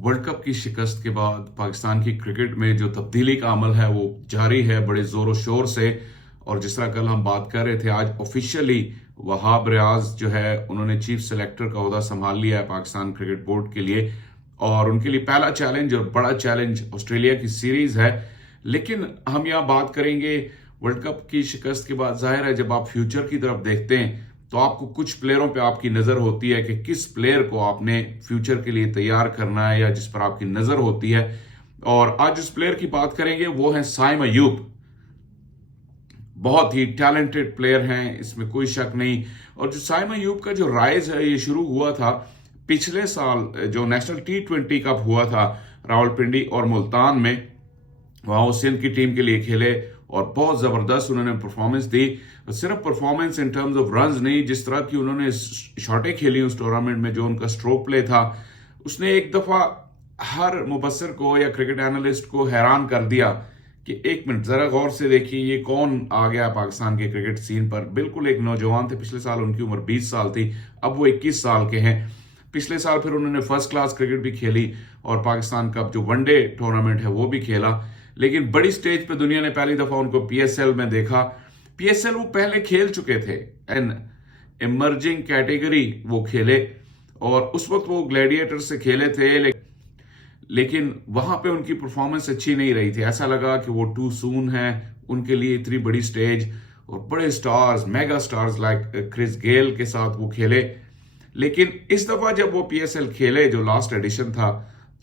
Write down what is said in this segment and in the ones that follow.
World cup की शिकस्त के बाद पाकिस्तान की क्रिकेट में जो तब्दीली का अमल है वो जारी है बड़े जोर शोर से। और जिस तरह कल हम बात कर रहे थे, आज ऑफिशियली वहाब रियाज जो है उन्होंने चीफ सेलेक्टर का ओहदा संभाल लिया है पाकिस्तान क्रिकेट बोर्ड के लिए। और उनके लिए पहला चैलेंज और बड़ा चैलेंज ऑस्ट्रेलिया की सीरीज है। लेकिन हम यहाँ बात करेंगे वर्ल्ड कप की शिकस्त के बाद। जाहिर है जब आप फ्यूचर की तरफ देखते हैं तो आपको कुछ प्लेयरों पे आपकी नजर होती है कि किस प्लेयर को आपने फ्यूचर के लिए तैयार करना है या जिस पर आपकी नजर होती है। और आज जिस प्लेयर की बात करेंगे वो है साइम अयूब। बहुत ही टैलेंटेड प्लेयर हैं, इसमें कोई शक नहीं। और जो साइम अयूब का जो राइज है ये शुरू हुआ था पिछले साल जो नेशनल T20 कप हुआ था रावलपिंडी और मुल्तान में। वहां वो सिंध की टीम के लिए खेले और बहुत जबरदस्त उन्होंने परफॉर्मेंस दी। सिर्फ performance in terms of runs नहीं, जिस तरह की उन्होंने शॉटें खेली उस टूर्नामेंट में, जो उनका स्ट्रोक प्ले था, उसने एक दफा हर मुबस्सिर को या क्रिकेट एनालिस्ट को हैरान कर दिया कि एक मिनट जरा गौर से देखिए ये कौन आ गया पाकिस्तान के क्रिकेट सीन पर। बिल्कुल एक नौजवान थे, पिछले साल उनकी उम्र 20 साल थी, अब वो 21 साल के हैं। पिछले साल फिर उन्होंने फर्स्ट क्लास क्रिकेट भी खेली और पाकिस्तान का जो वनडे टूर्नामेंट है वो भी खेला। लेकिन बड़ी स्टेज पे दुनिया ने पहली दफा उनको PSL में देखा। PSL वो पहले खेल चुके थे, एन इमर्जिंग कैटेगरी वो खेले और उस वक्त वो ग्लैडिएटर से खेले थे। लेकिन वहां पे उनकी परफॉर्मेंस अच्छी नहीं रही थी। ऐसा लगा कि वो टू सून है उनके लिए इतनी बड़ी स्टेज। और बड़े stars, mega stars like Chris Gayle के साथ वो खेले। लेकिन इस दफा जब वो PSL खेले, जो लास्ट एडिशन था,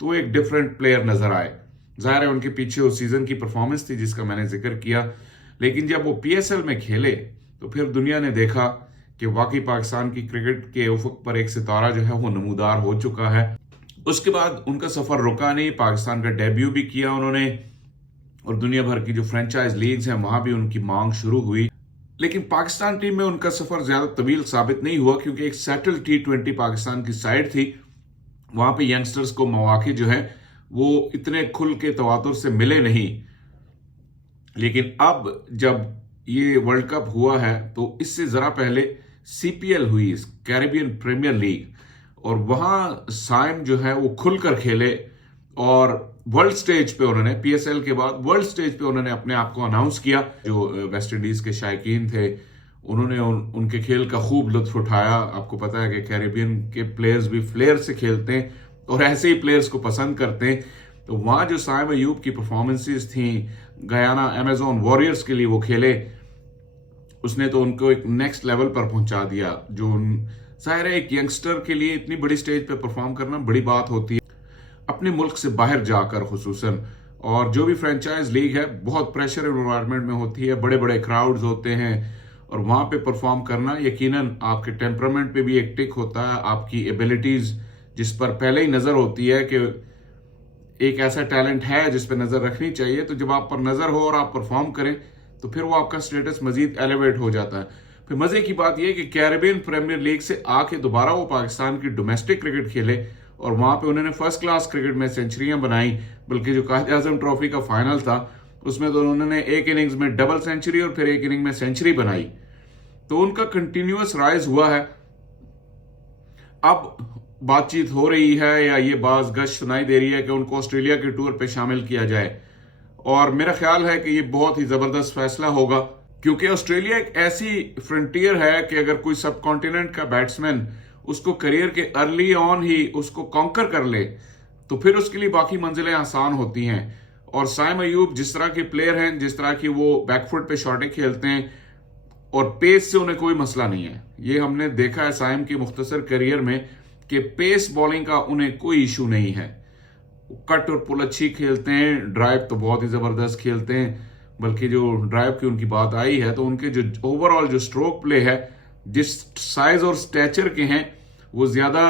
तो एक डिफरेंट प्लेयर नजर आए। जाहिर है उनके पीछे उस सीजन की परफॉर्मेंस थी जिसका मैंने जिक्र किया। लेकिन जब वो PSL में खेले तो फिर दुनिया ने देखा कि वाकई पाकिस्तान की क्रिकेट के उफक पर एक सितारा जो है वो नमूदार हो चुका है। उसके बाद उनका सफर रुका नहीं, पाकिस्तान का डेब्यू भी किया उन्होंने और दुनिया भर की जो फ्रेंचाइज लीग्स हैं वहां भी उनकी मांग शुरू हुई। लेकिन पाकिस्तान टीम में उनका सफर ज्यादा तवील साबित नहीं हुआ क्योंकि एक सेटल T20 पाकिस्तान की साइड थी। वहां पे यंगस्टर्स को मौके जो है वो इतने खुल के तवातुर से मिले नहीं। लेकिन अब जब ये वर्ल्ड कप हुआ है तो इससे जरा पहले CPL हुई, कैरेबियन प्रीमियर लीग, और वहां साइम जो है वो खुलकर खेले और वर्ल्ड स्टेज पे उन्होंने PSL के बाद वर्ल्ड स्टेज पे उन्होंने अपने आप को अनाउंस किया। जो वेस्ट इंडीज के शायकीन थे उन्होंने उनके खेल का खूब लुत्फ उठाया। आपको पता है कि कैरेबियन के प्लेयर्स भी फ्लेयर से खेलते हैं और ऐसे ही प्लेयर्स को पसंद करते हैं। तो वहां जो साइम अयूब की परफॉर्मेंसेस थी, गयाना अमेजोन वॉरियर्स के लिए वो खेले, उसने तो उनको एक नेक्स्ट लेवल पर पहुंचा दिया। जो जाहिर है एक यंगस्टर के लिए इतनी बड़ी स्टेज पे परफॉर्म करना बड़ी बात होती है, अपने मुल्क से बाहर जाकर खुसूसन। और जो भी फ्रेंचाइज लीग है बहुत प्रेशर एनवायरनमेंट में होती है, बड़े बड़े क्राउड्स होते हैं और वहां पे परफॉर्म करना यकीनन आपके टेम्परामेंट पे भी एक टिक होता है, आपकी एबिलिटीज जिस पर पहले ही नजर होती है कि एक ऐसा टैलेंट है जिस पर नजर रखनी चाहिए। तो जब आप पर नजर हो और आप परफॉर्म करें तो फिर वो आपका स्टेटस मजीद एलिवेट हो जाता है। फिर मजे की बात यह कि कैरेबियन प्रीमियर लीग से आके दोबारा वो पाकिस्तान की डोमेस्टिक क्रिकेट खेले और वहां पे उन्होंने फर्स्ट क्लास क्रिकेट में सेंचुरियां बनाई। बल्कि जो कायद आजम ट्रॉफी का फाइनल था उसमें तो उन्होंने एक इनिंग्स में डबल सेंचुरी और फिर एक इनिंग में सेंचुरी बनाई। तो उनका कंटिन्यूअस राइज हुआ है। अब बातचीत हो रही है या ये बाज गश सुनाई दे रही है कि उनको ऑस्ट्रेलिया के टूर पे शामिल किया जाए। और मेरा ख्याल है कि ये बहुत ही जबरदस्त फैसला होगा क्योंकि ऑस्ट्रेलिया एक ऐसी फ्रंटियर है कि अगर कोई सब कॉन्टिनेंट का बैट्समैन उसको करियर के अर्ली ऑन ही उसको कॉन्कर कर ले तो फिर उसके लिए बाकी मंजिलें आसान होती हैं। और साइम अयूब जिस तरह के प्लेयर हैं, जिस तरह की वो बैकफुट पे शॉटें खेलते हैं और पेस से उन्हें कोई मसला नहीं है। ये हमने देखा है साइम के मुख्तसर करियर में कि पेस बॉलिंग का उन्हें कोई इशू नहीं है। कट और पुल अच्छी खेलते हैं, ड्राइव तो बहुत ही जबरदस्त खेलते हैं। बल्कि जो ड्राइव की उनकी बात आई है तो उनके जो ओवरऑल जो स्ट्रोक प्ले है, जिस साइज और स्टैचर के हैं, वो ज्यादा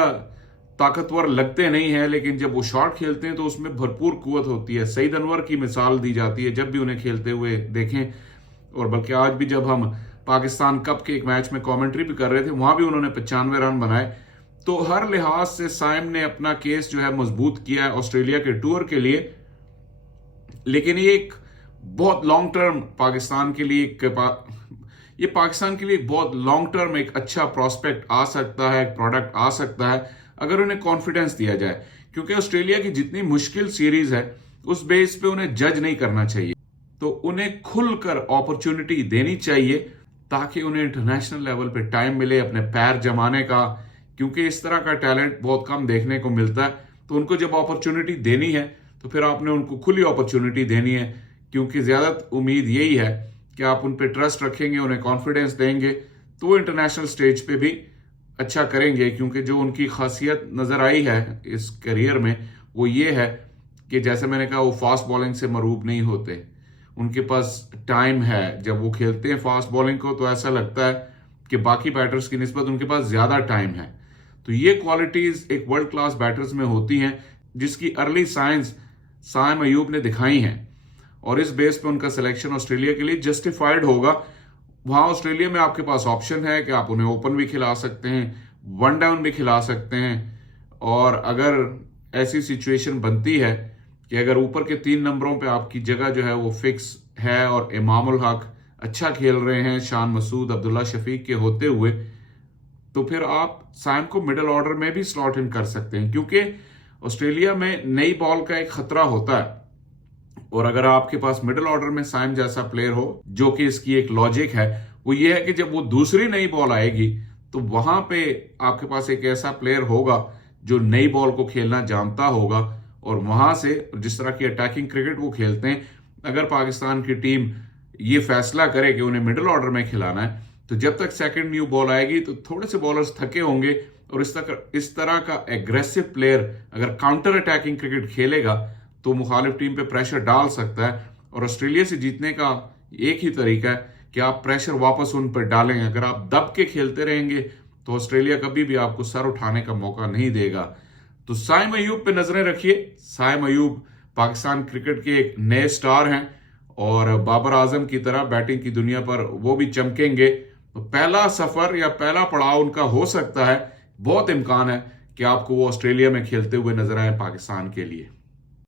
ताकतवर लगते नहीं है, लेकिन जब वो शॉट खेलते हैं तो उसमें भरपूर कुव्वत होती है। सईद अनवर की मिसाल दी जाती है जब भी उन्हें खेलते हुए देखें। और बल्कि आज भी जब हम पाकिस्तान कप के एक मैच में कॉमेंट्री भी कर रहे थे वहां भी उन्होंने 95 रन बनाए। तो हर लिहाज से साइम ने अपना केस जो है मजबूत किया है ऑस्ट्रेलिया के टूर के लिए। लेकिन ये एक बहुत लॉन्ग टर्म पाकिस्तान के लिए ये पाकिस्तान के लिए बहुत लॉन्ग टर्म एक अच्छा प्रोस्पेक्ट आ सकता है, प्रोडक्ट आ सकता है अगर उन्हें कॉन्फिडेंस दिया जाए। क्योंकि ऑस्ट्रेलिया की जितनी मुश्किल सीरीज है उस बेस पे उन्हें जज नहीं करना चाहिए, तो उन्हें खुलकर अपॉर्चुनिटी देनी चाहिए ताकि उन्हें इंटरनेशनल लेवल पे टाइम मिले अपने पैर जमाने का, क्योंकि इस तरह का टैलेंट बहुत कम देखने को मिलता है। तो उनको जब अपॉर्चुनिटी देनी है तो फिर आपने उनको खुली अपॉर्चुनिटी देनी है, क्योंकि ज्यादा उम्मीद यही है कि आप उन पर ट्रस्ट रखेंगे, उन्हें कॉन्फिडेंस देंगे तो वो इंटरनेशनल स्टेज पे भी अच्छा करेंगे। क्योंकि जो उनकी खासियत नजर आई है इस करियर में वो ये है कि जैसे मैंने कहा वो फास्ट बॉलिंग से मरूब नहीं होते, उनके पास टाइम है। जब वो खेलते हैं फास्ट बॉलिंग को तो ऐसा लगता है कि बाकी बैटर्स की निस्बत उनके पास ज्यादा टाइम है। तो ये क्वालिटीज एक वर्ल्ड क्लास बैटर्स में होती हैं जिसकी अर्ली साइंस साइम अयूब ने दिखाई हैं, और इस बेस पे उनका सिलेक्शन ऑस्ट्रेलिया के लिए जस्टिफाइड होगा। वहां ऑस्ट्रेलिया में आपके पास ऑप्शन है कि आप उन्हें ओपन भी खिला सकते हैं, वन डाउन भी खिला सकते हैं, और अगर ऐसी सिचुएशन बनती है कि अगर ऊपर के 3 नंबरों पे आपकी जगह जो है वो फिक्स है और इमामुल हक अच्छा खेल रहे हैं शान मसूद, अब्दुल्ला शफीक के होते हुए, तो फिर आप साइम को मिडिल ऑर्डर में भी स्लॉट इन कर सकते हैं। क्योंकि ऑस्ट्रेलिया में नई बॉल का एक खतरा होता है, और अगर आपके पास मिडिल ऑर्डर में साइम जैसा प्लेयर हो, जो कि इसकी एक लॉजिक है, वो ये है कि जब वो दूसरी नई बॉल आएगी तो वहां पे आपके पास एक ऐसा प्लेयर होगा जो नई बॉल को खेलना जानता होगा, और वहां से जिस तरह की अटैकिंग क्रिकेट वो खेलते हैं, अगर पाकिस्तान की टीम ये फैसला करे कि उन्हें मिडिल ऑर्डर में खिलाना है तो जब तक सेकंड न्यू बॉल आएगी तो थोड़े से बॉलर्स थके होंगे, और इस तरह का एग्रेसिव प्लेयर अगर काउंटर अटैकिंग क्रिकेट खेलेगा तो मुखालिफ टीम पे प्रेशर डाल सकता है। और ऑस्ट्रेलिया से जीतने का एक ही तरीका है कि आप प्रेशर वापस उन पर डालें। अगर आप दब के खेलते रहेंगे तो ऑस्ट्रेलिया कभी भी आपको सर उठाने का मौका नहीं देगा। तो साइम अयूब पे नजरें रखिए। साइम अयूब पाकिस्तान क्रिकेट के एक नए स्टार हैं, और बाबर आजम की तरह बैटिंग की दुनिया पर वो भी चमकेंगे। तो पहला सफर या पहला पड़ाव उनका हो सकता है, बहुत इम्कान है कि आपको वो ऑस्ट्रेलिया में खेलते हुए नजर आए पाकिस्तान के लिए।